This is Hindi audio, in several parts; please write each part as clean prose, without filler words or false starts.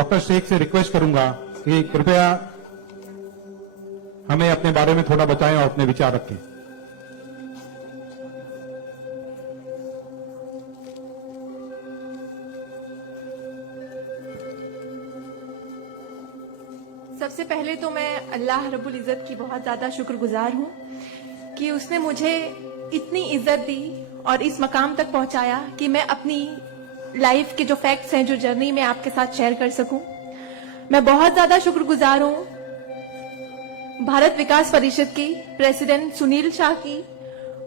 डॉक्टर शेख से रिक्वेस्ट करूंगा कि कृपया हमें अपने बारे में थोड़ा बताएं और अपने विचार रखें। सबसे पहले तो मैं अल्लाह रब्बुल इज़्ज़त की बहुत ज़्यादा शुक्रगुजार हूँ कि उसने मुझे इतनी इज्जत दी और इस मकाम तक पहुंचाया कि मैं अपनी लाइफ के जो फैक्ट्स हैं, जो जर्नी में आपके साथ शेयर कर सकूं। मैं बहुत ज्यादा शुक्रगुजार हूं भारत विकास परिषद की प्रेसिडेंट सुनील शाह की,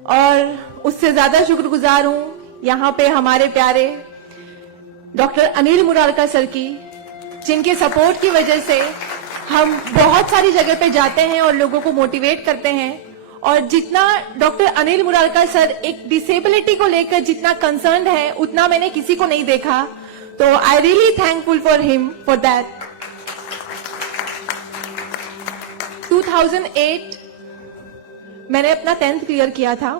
और उससे ज्यादा शुक्रगुजार हूं यहाँ पे हमारे प्यारे डॉक्टर अनिल मुरारका सर की, जिनके सपोर्ट की वजह से हम बहुत सारी जगह पे जाते हैं और लोगों को मोटिवेट करते हैं। और जितना डॉक्टर अनिल मुरारका सर एक डिसेबिलिटी को लेकर जितना कंसर्न है, उतना मैंने किसी को नहीं देखा। तो I really thankful for him for that. 2008 मैंने अपना 10th क्लियर किया था।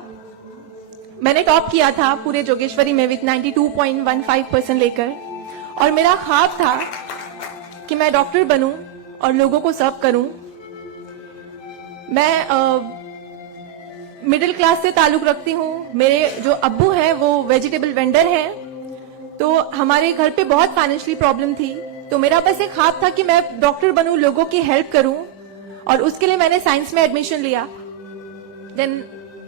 मैंने टॉप किया था पूरे जोगेश्वरी में विथ 92.15% लेकर, और मेरा ख्वाब था कि मैं डॉक्टर बनूं और लोगों को सर्व करूं। मैं मिडिल क्लास से ताल्लुक रखती हूँ। मेरे जो अब्बू हैं वो वेजिटेबल वेंडर हैं, तो हमारे घर पे बहुत फाइनेंशियली प्रॉब्लम थी। तो मेरा बस एक ख्वाब था कि मैं डॉक्टर बनूं, लोगों की हेल्प करूं, और उसके लिए मैंने साइंस में एडमिशन लिया। देन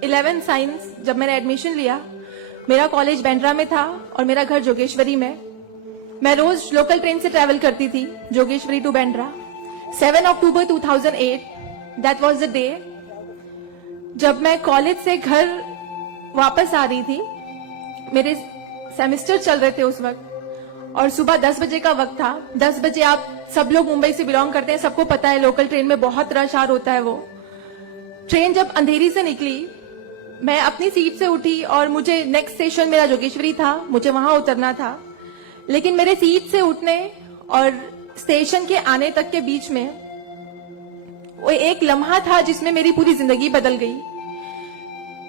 11 साइंस जब मैंने एडमिशन लिया, मेरा कॉलेज बैंड्रा में था और मेरा घर जोगेश्वरी में। मैं रोज लोकल ट्रेन से ट्रेवल करती थी Jogeshwari to Bandra. 7 October 2008 that was the day जब मैं कॉलेज से घर वापस आ रही थी। मेरे सेमेस्टर चल रहे थे उस वक्त, और सुबह 10 बजे का वक्त था। 10 बजे, आप सब लोग मुंबई से बिलोंग करते हैं, सबको पता है लोकल ट्रेन में बहुत रश आर होता है। वो ट्रेन जब अंधेरी से निकली, मैं अपनी सीट से उठी और मुझे नेक्स्ट स्टेशन मेरा जोगेश्वरी था, मुझे वहां उतरना था। लेकिन मेरे सीट से उठने और स्टेशन के आने तक के बीच में वो एक लम्हा था जिसमें मेरी पूरी जिंदगी बदल गई।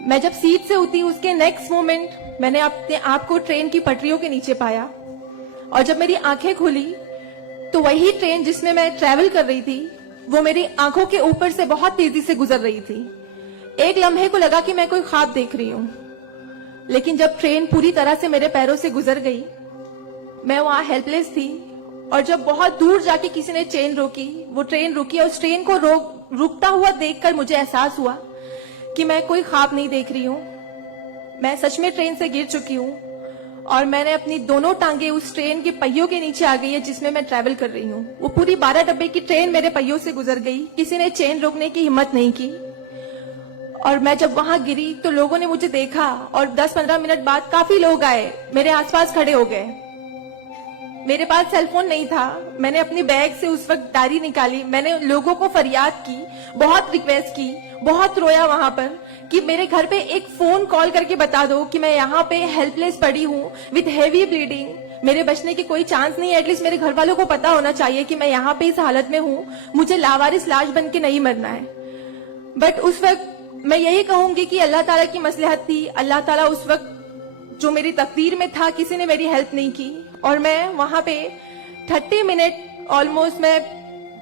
मैं जब सीट से उठी, उसके नेक्स्ट मोमेंट मैंने अपने आप को ट्रेन की पटरियों के नीचे पाया, और जब मेरी आंखें खुली तो वही ट्रेन जिसमें मैं ट्रेवल कर रही थी वो मेरी आंखों के ऊपर से बहुत तेजी से गुजर रही थी। एक लम्हे को लगा कि मैं कोई ख्वाब देख रही हूं, लेकिन जब ट्रेन पूरी तरह से मेरे पैरों से गुजर गई, मैं वहां हेल्पलेस थी। और जब बहुत दूर जाके किसी ने चेन रोकी, वो ट्रेन रुकी, और उस ट्रेन को रुकता हुआ देखकर मुझे एहसास हुआ कि मैं कोई ख्वाब नहीं देख रही हूँ, मैं सच में ट्रेन से गिर चुकी हूँ, और मैंने अपनी दोनों टांगे उस ट्रेन के पहियों के नीचे आ गई है जिसमें मैं ट्रेवल कर रही हूँ। वो पूरी 12 डब्बे की ट्रेन मेरे पहियों से गुजर गई, किसी ने चेन रोकने की हिम्मत नहीं की। और मैं जब वहां गिरी तो लोगों ने मुझे देखा, और 10-15 मिनट बाद काफी लोग आए, मेरे आसपास खड़े हो गए। मेरे पास सेलफोन नहीं था। मैंने अपनी बैग से उस वक्त डायरी निकाली, मैंने लोगों को फरियाद की, बहुत रिक्वेस्ट की, बहुत रोया वहां पर कि मेरे घर पे एक फोन कॉल करके बता दो कि मैं यहाँ पे हेल्पलेस पड़ी हूँ विथ हेवी ब्लीडिंग, मेरे बचने की कोई चांस नहीं है। एटलीस्ट मेरे घर वालों को पता होना चाहिए कि मैं यहाँ पे इस हालत में हूँ, मुझे लावारिस लाश बन के नहीं मरना है। बट उस वक्त मैं यही कहूंगी कि अल्लाह ताला की मसलहत थी। अल्लाह ताला उस वक्त जो मेरी तकदीर में था, किसी ने मेरी हेल्प नहीं की, और मैं वहां पे 30 मिनट ऑलमोस्ट मैं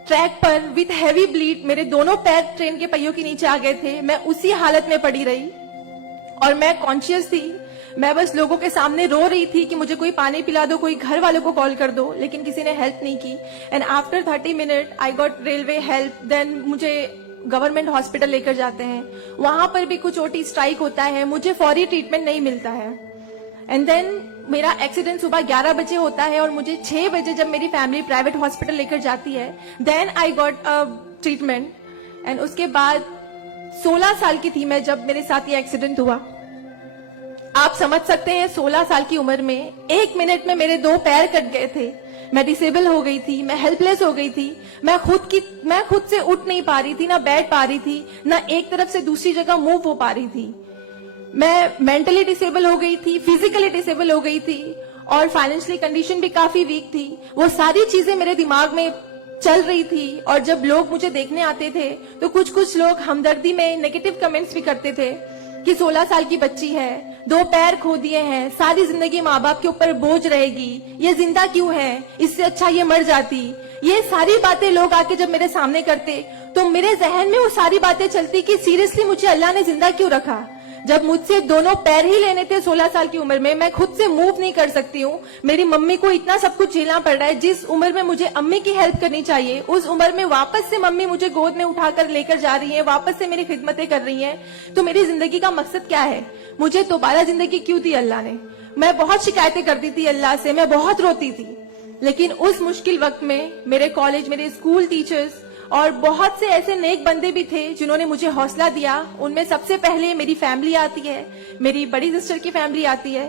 ट्रैक पर विथ हैवी ब्लीड, मेरे दोनों पैर ट्रेन के पहियों के नीचे आ गए थे। मैं उसी हालत में पड़ी रही और मैं कॉन्शियस थी। मैं बस लोगों के सामने रो रही थी कि मुझे कोई पानी पिला दो, कोई घर वालों को कॉल कर दो, लेकिन किसी ने हेल्प नहीं की। And after 30 minute I got railway help. Then मुझे गवर्नमेंट हॉस्पिटल लेकर जाते हैं, वहां पर भी कुछ ओटी स्ट्राइक होता है, मुझे फौरी ट्रीटमेंट नहीं मिलता है। एंड देन मेरा एक्सीडेंट सुबह 11 बजे होता है और मुझे 6 बजे जब मेरी फैमिली प्राइवेट हॉस्पिटल लेकर जाती है, then I got treatment. And उसके बाद 16 साल की थी मैं जब मेरे साथ ये एक्सीडेंट हुआ। आप समझ सकते हैं 16 साल की उम्र में 1 मिनट में मेरे 2 पैर कट गए थे, मैं डिसेबल हो गई थी, मैं हेल्पलेस हो गई थी, मैं खुद से उठ नहीं पा रही थी, ना बैठ पा रही थी, ना एक तरफ से दूसरी जगह मूव हो पा रही थी। मैं मेंटली डिसेबल हो गई थी, फिजिकली डिसेबल हो गई थी, और फाइनेंशियली कंडीशन भी काफी वीक थी। वो सारी चीजें मेरे दिमाग में चल रही थी। और जब लोग मुझे देखने आते थे तो कुछ लोग हमदर्दी में नेगेटिव कमेंट्स भी करते थे कि 16 साल की बच्ची है, 2 पैर खो दिए हैं, सारी जिंदगी माँ बाप के ऊपर बोझ रहेगी, ये जिंदा क्यों है, इससे अच्छा ये मर जाती। ये सारी बातें लोग आके जब मेरे सामने करते तो मेरे जहन में वो सारी बातें चलती कि सीरियसली मुझे अल्लाह ने जिंदा क्यों रखा। जब मुझसे दोनों पैर ही लेने थे 16 साल की उम्र में, मैं खुद से मूव नहीं कर सकती हूँ, मेरी मम्मी को इतना सब कुछ झेलना पड़ रहा है। जिस उम्र में मुझे अम्मी की हेल्प करनी चाहिए उस उम्र में वापस से मम्मी मुझे गोद में उठाकर लेकर जा रही है, वापस से मेरी खिदमतें कर रही है। तो मेरी जिंदगी का मकसद क्या है, मुझे दोबारा जिंदगी क्यों दी अल्लाह ने। मैं बहुत शिकायतें करती थी अल्लाह से, मैं बहुत रोती थी, लेकिन उस मुश्किल वक्त में मेरे कॉलेज, मेरे स्कूल टीचर्स और बहुत से ऐसे नेक बंदे भी थे जिन्होंने मुझे हौसला दिया। उनमें सबसे पहले मेरी फैमिली आती है, मेरी बड़ी सिस्टर की फैमिली आती है।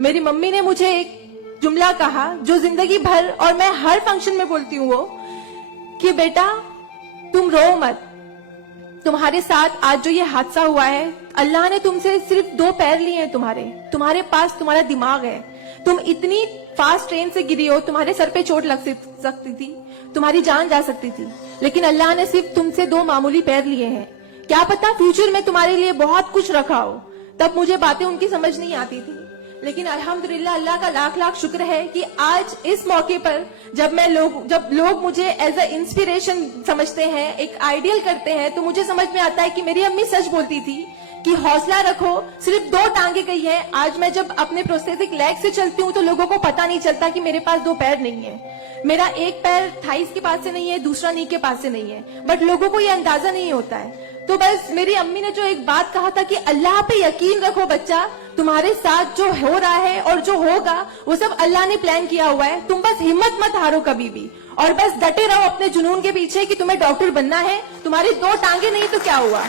मेरी मम्मी ने मुझे एक जुमला कहा जो जिंदगी भर और मैं हर फंक्शन में बोलती हूँ, वो कि बेटा तुम रो मत, तुम्हारे साथ आज जो ये हादसा हुआ है, अल्लाह ने तुमसे सिर्फ 2 पैर लिए हैं, तुम्हारे पास तुम्हारा दिमाग है, तुम इतनी फास्ट ट्रेन से गिरी हो, तुम्हारे सर पे चोट लग सकती थी, तुम्हारी जान जा सकती थी, लेकिन अल्लाह ने सिर्फ तुमसे 2 मामूली पैर लिए हैं। क्या पता फ्यूचर में तुम्हारे लिए बहुत कुछ रखा हो। तब मुझे बातें उनकी समझ नहीं आती थी, लेकिन अल्हम्दुलिल्लाह अल्लाह का लाख लाख शुक्र है कि आज इस मौके पर जब लोग मुझे एज अ इंस्पिरेशन समझते हैं, एक आइडियल करते हैं, तो मुझे समझ में आता है कि मेरी अम्मी सच बोलती थी कि हौसला रखो, सिर्फ 2 टांगे गई है। आज मैं जब अपने प्रोस्थेटिक लेग से चलती हूँ तो लोगों को पता नहीं चलता कि मेरे पास 2 पैर नहीं है, मेरा एक पैर थाइस के पास से नहीं है, दूसरा नी के पास से नहीं है, बट लोगों को ये अंदाजा नहीं होता है। तो बस मेरी अम्मी ने जो एक बात कहा था कि अल्लाह पे यकीन रखो बच्चा, तुम्हारे साथ जो हो रहा है और जो होगा वो सब अल्लाह ने प्लान किया हुआ है, तुम बस हिम्मत मत हारो कभी भी, और बस डटे रहो अपने जुनून के पीछे कि तुम्हें डॉक्टर बनना है। तुम्हारी 2 टांगे नहीं तो क्या हुआ,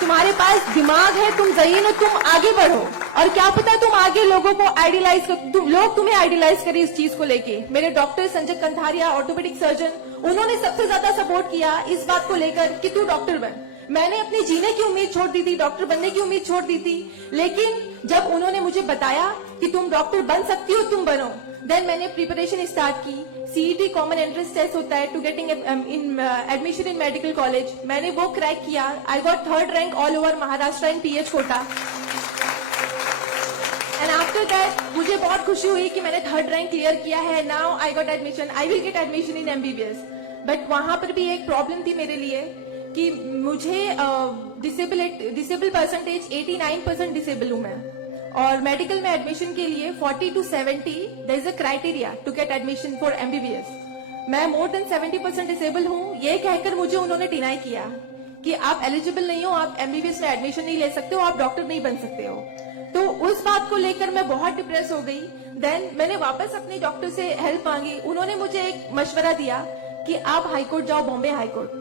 तुम्हारे पास दिमाग है, तुम ज़हीन हो, तुम आगे बढ़ो। और क्या पता तुम आगे लोगों को आइडियलाइज लोग तुम्हें आइडियलाइज करें इस चीज को लेके। मेरे डॉक्टर संजय कंधारिया, ऑर्थोपेडिक सर्जन, उन्होंने सबसे ज्यादा सपोर्ट किया इस बात को लेकर कि तू डॉक्टर बन। मैंने अपनी जीने की उम्मीद छोड़ दी थी, डॉक्टर बनने की उम्मीद छोड़ दी थी, लेकिन जब उन्होंने मुझे बताया कि तुम डॉक्टर बन सकती हो, तुम बनो, देन मैंने प्रिपरेशन स्टार्ट की। सीईटी कॉमन एंट्रेंस टेस्ट होता है to getting admission in medical college, मैंने वो क्रैक किया। I got 3rd rank all over Maharashtra in PH quota, and after that मुझे बहुत खुशी हुई कि मैंने 3rd रैंक क्लियर किया है। Now I got admission, I will get admission in MBBS. But वहां पर भी एक प्रॉब्लम थी मेरे लिए कि मुझे डिसेबल परसेंटेज 89% डिसेबल हूं मैं, और मेडिकल में एडमिशन के लिए 40 to 70 there is a criteria to get admission for MBBS. मैं मोर देन 70% डिसेबल हूं, ये कहकर मुझे उन्होंने डिनाई किया कि आप एलिजिबल नहीं हो, आप एमबीबीएस में एडमिशन नहीं ले सकते हो, आप डॉक्टर नहीं बन सकते हो। तो उस बात को लेकर मैं बहुत डिप्रेस हो गई। देन मैंने वापस अपने डॉक्टर से हेल्प मांगी, उन्होंने मुझे एक मशवरा दिया कि आप हाईकोर्ट जाओ, बॉम्बे हाईकोर्ट।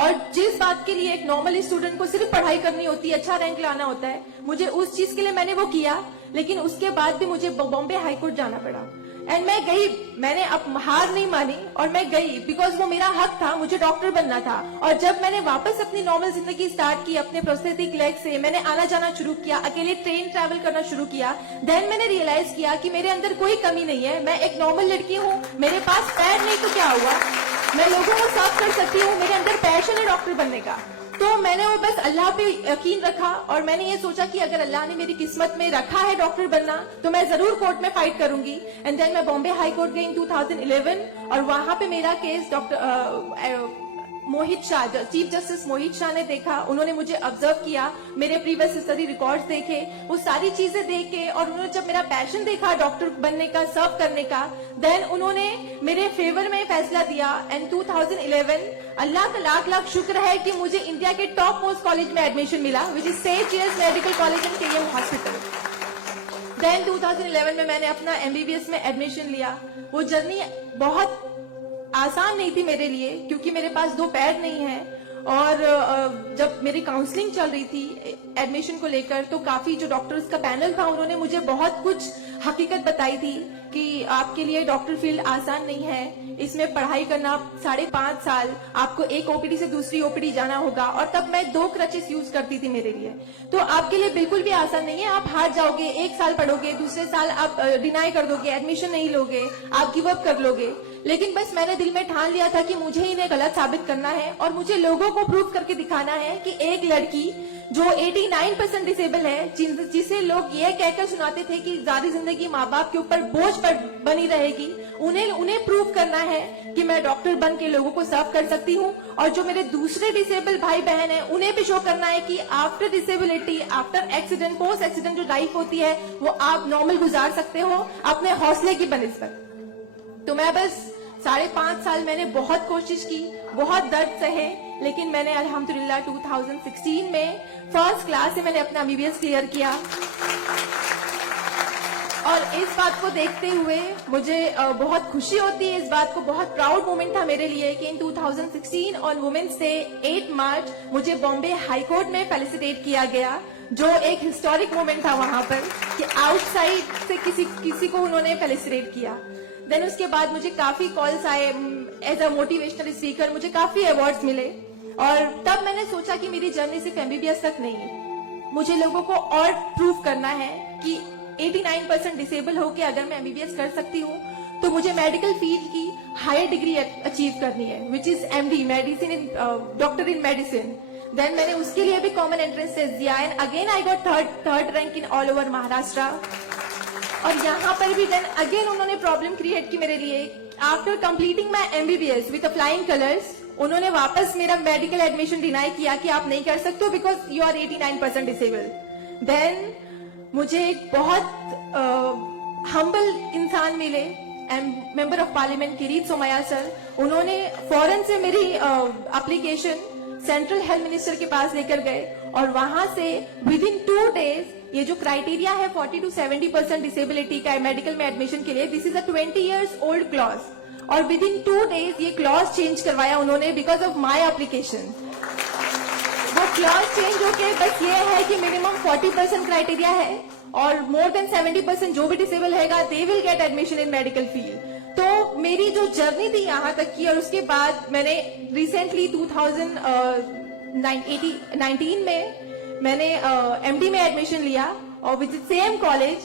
और जिस बात के लिए एक नॉर्मल स्टूडेंट को सिर्फ पढ़ाई करनी होती है, अच्छा रैंक लाना होता है, मुझे उस चीज के लिए मैंने वो किया, लेकिन उसके बाद भी मुझे बॉम्बे हाईकोर्ट जाना पड़ा। एंड मैं गई, मैंने अब हार नहीं मानी और मैं गई, बिकॉज वो मेरा हक था, मुझे डॉक्टर बनना था। और जब मैंने वापस अपनी नॉर्मल जिंदगी स्टार्ट की, अपने प्रोस्थेटिक लेग से मैंने आना जाना शुरू किया, अकेले ट्रेन ट्रैवल करना शुरू किया, देन मैंने रियलाइज किया कि मेरे अंदर कोई कमी नहीं है, मैं एक नॉर्मल लड़की हूँ, मेरे पास पैर नहीं तो क्या हुआ, मैं लोगों को सर्व कर सकती हूँ, मेरे अंदर पैशन है डॉक्टर बनने का। तो मैंने वो बस अल्लाह पे यकीन रखा और मैंने ये सोचा कि अगर अल्लाह ने मेरी किस्मत में रखा है डॉक्टर बनना तो मैं जरूर कोर्ट में फाइट करूंगी। एंड देन मैं बॉम्बे हाई कोर्ट गई इन 2011 और वहां पे मेरा केस डॉक्टर मोहित शाह, चीफ जस्टिस मोहित शाह ने देखा, उन्होंने मुझे ऑब्जर्व किया, मेरे प्रीवियस स्टडी रिकॉर्ड्स देखे, वो सारी चीजें देख के, और उन्होंने जब मेरा पैशन देखा डॉक्टर बनने का, सर्व करने का, देन उन्होंने मेरे फेवर में फैसला दिया। एंड 2011 अल्लाह का लाख लाख शुक्र है कि मुझे इंडिया के टॉप मोस्ट कॉलेज में एडमिशन मिला, which is Saint Xavier's medical college and KM hospital. Then 2011 में मैंने अपना एमबीबीएस में एडमिशन लिया। वो जर्नी बहुत आसान नहीं थी मेरे लिए, क्योंकि मेरे पास 2 पैर नहीं है, और जब मेरी काउंसलिंग चल रही थी एडमिशन को लेकर, तो काफी जो डॉक्टर्स का पैनल था उन्होंने मुझे बहुत कुछ हकीकत बताई थी कि आपके लिए डॉक्टर फील्ड आसान नहीं है, इसमें पढ़ाई करना 5.5 साल, आपको एक ओपीडी से दूसरी ओपीडी जाना होगा, और तब मैं 2 क्रचेस यूज करती थी मेरे लिए, तो आपके लिए बिल्कुल भी आसान नहीं है, आप हार जाओगे, 1 साल पढ़ोगे, दूसरे साल आप डिनाई कर दोगे, एडमिशन नहीं लोगे, आप गिव अप कर लोगे। लेकिन बस मैंने दिल में ठान लिया था कि मुझे इन्हें गलत साबित करना है और मुझे लोगों को प्रूव करके दिखाना है कि एक लड़की जो 89% डिसेबल है, जिसे लोग ये कहकर सुनाते थे कि सारी जिंदगी माँ बाप के ऊपर बोझ पर बनी रहेगी, उन्हें प्रूव करना है कि मैं डॉक्टर बन के लोगों को सर्व कर सकती हूँ। और जो मेरे दूसरे डिसेबल भाई बहन हैं, उन्हें भी शो करना है कि after disability, after accident, post accident जो लाइफ होती है वो आप नॉर्मल गुजार सकते हो अपने हौसले की बनिस्बत। तो मैं बस 5.5 साल मैंने बहुत कोशिश की, बहुत दर्द सहे, लेकिन मैंने अल्हम्दुलिल्लाह 2016 में फर्स्ट क्लास से मैंने अपना MBBS क्लियर किया। और इस बात को देखते हुए मुझे बहुत खुशी होती है, इस बात को बहुत प्राउड मोमेंट था मेरे लिए कि इन 2016 ऑन वुमेन्स डे 8 मार्च मुझे बॉम्बे हाई कोर्ट में फेलिसिटेट किया गया, जो एक हिस्टोरिक मोमेंट था वहां पर कि आउटसाइड से किसी को उन्होंने फेलिसिटेट किया। देन उसके बाद मुझे काफी कॉल्स आए एज अ मोटिवेशनल स्पीकर, मुझे काफी अवार्ड्स मिले। और तब मैंने सोचा कि मेरी जर्नी सिर्फ MBBS तक नहीं है, मुझे लोगों को और प्रूव करना है कि 89% डिसेबल होके अगर मैं MBBS कर सकती हूँ तो मुझे मेडिकल फील्ड की हायर डिग्री अचीव करनी है, which is MD, medicine in doctor in medicine. Then मैंने उसके लिए भी कॉमन एंट्रेंस टेस्ट दिया and again I got third rank in all over Maharashtra. और यहाँ पर भी देन अगेन उन्होंने प्रॉब्लम क्रिएट की मेरे लिए। After completing my MBBS with flying colours, उन्होंने वापस मेरा मेडिकल एडमिशन डिनाई किया कि आप नहीं कर सकते हो because you are 89% disable. Then मुझे एक बहुत हम्बल इंसान मिले, member of parliament Kirit Somaiya sir. उन्होंने फौरन से मेरी एप्लीकेशन सेंट्रल हेल्थ मिनिस्टर के पास लेकर गए और वहां से विद इन 2 days ये जो क्राइटेरिया है 40 to 70% डिसेबिलिटी का मेडिकल में एडमिशन के लिए, this is a 20 years old clause, और विद इन 2 days ये क्लॉज चेंज करवाया उन्होंने बिकॉज ऑफ माई एप्लीकेशन। वो क्लॉज चेंज होके बस ये है कि मिनिमम 40% क्राइटेरिया है और मोर देन 70% जो भी डिसेबल हैगा they will get admission in medical field. तो मेरी जो जर्नी थी यहाँ तक की, और उसके बाद मैंने रिसेंटली 2019 में मैंने MD में एडमिशन लिया और विद सेम कॉलेज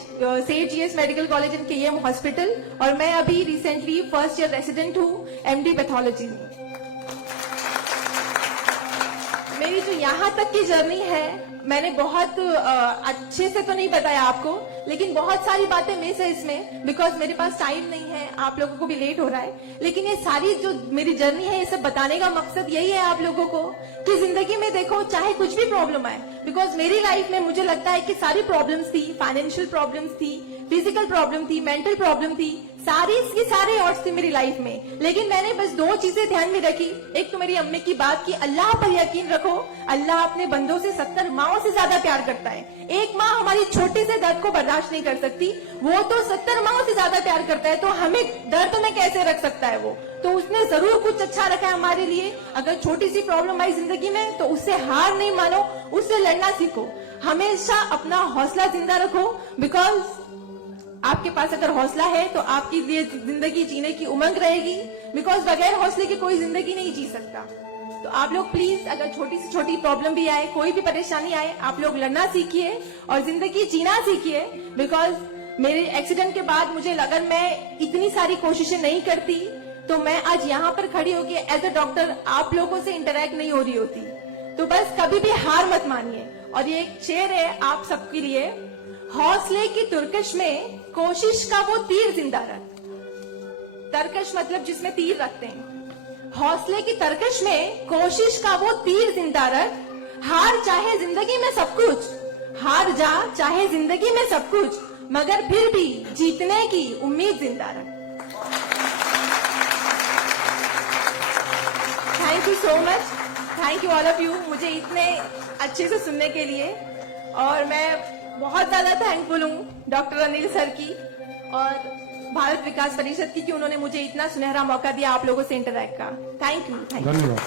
सेठ GS medical college in KM hospital, और मैं अभी रिसेंटली फर्स्ट ईयर रेसिडेंट हूँ MD पैथोलॉजी में। मेरी जो यहाँ तक की जर्नी है मैंने बहुत अच्छे से तो नहीं बताया आपको, लेकिन बहुत सारी बातें मिस है इसमें बिकॉज मेरे पास टाइम नहीं है, आप लोगों को भी लेट हो रहा है। लेकिन ये सारी जो मेरी जर्नी है ये सब बताने का मकसद यही है आप लोगों को कि जिंदगी में देखो चाहे कुछ भी प्रॉब्लम आए, बिकॉज मेरी लाइफ में मुझे लगता है कि सारी प्रॉब्लम्स थी, फाइनेंशियल प्रॉब्लम्स थी, फिजिकल प्रॉब्लम थी, मेंटल प्रॉब्लम थी, सारे ऑड्स थे मेरी लाइफ में। लेकिन मैंने बस 2 चीजें ध्यान में रखी। एक तो मेरी अम्मी की बात की अल्लाह पर यकीन रखो, अल्लाह अपने बंदों से 70 माओं से ज्यादा प्यार करता है। एक माँ हमारी छोटे से दर्द को बर्दाश्त नहीं कर सकती, वो तो 70 माओं से ज्यादा प्यार करता है, तो हमें दर्द में कैसे रख सकता है वो? तो उसने जरूर कुछ अच्छा रखा है हमारे लिए। अगर छोटी सी प्रॉब्लम आई जिंदगी में तो उससे हार नहीं मानो, उससे लड़ना सीखो, हमेशा अपना हौसला जिंदा रखो, बिकॉज आपके पास अगर हौसला है तो आपकी लिए जिंदगी जीने की उमंग रहेगी, बिकॉज बगैर हौसले की कोई जिंदगी नहीं जी सकता। तो आप लोग प्लीज अगर छोटी से छोटी प्रॉब्लम भी आए, कोई भी परेशानी आए, आप लोग लड़ना सीखिए और जिंदगी जीना सीखिए। बिकॉज मेरे एक्सीडेंट के बाद मुझे अगर मैं इतनी सारी कोशिशें नहीं करती तो मैं आज यहाँ पर खड़ी होकर एज अ डॉक्टर आप लोगों से इंटरेक्ट नहीं हो रही होती। तो बस कभी भी हार मत मानिए। और ये एक शेर है आप सबके लिए, हौसले की तुर्कश में कोशिश का वो तीर जिंदा रख। तरकश मतलब जिसमें तीर रखते हैं। हौसले की तरकश में कोशिश का वो तीर जिंदा रख, हार चाहे जिंदगी में सब कुछ, हार जा चाहे जिंदगी में सब कुछ, मगर फिर भी जीतने की उम्मीद जिंदा रख। Thank you so much, thank you all of you मुझे इतने अच्छे से सुनने के लिए। और मैं बहुत ज्यादा थैंकफुल हूँ डॉक्टर अनिल सर की और भारत विकास परिषद की कि उन्होंने मुझे इतना सुनहरा मौका दिया आप लोगों से इंटरैक्ट का। Thank you. धन्यवाद।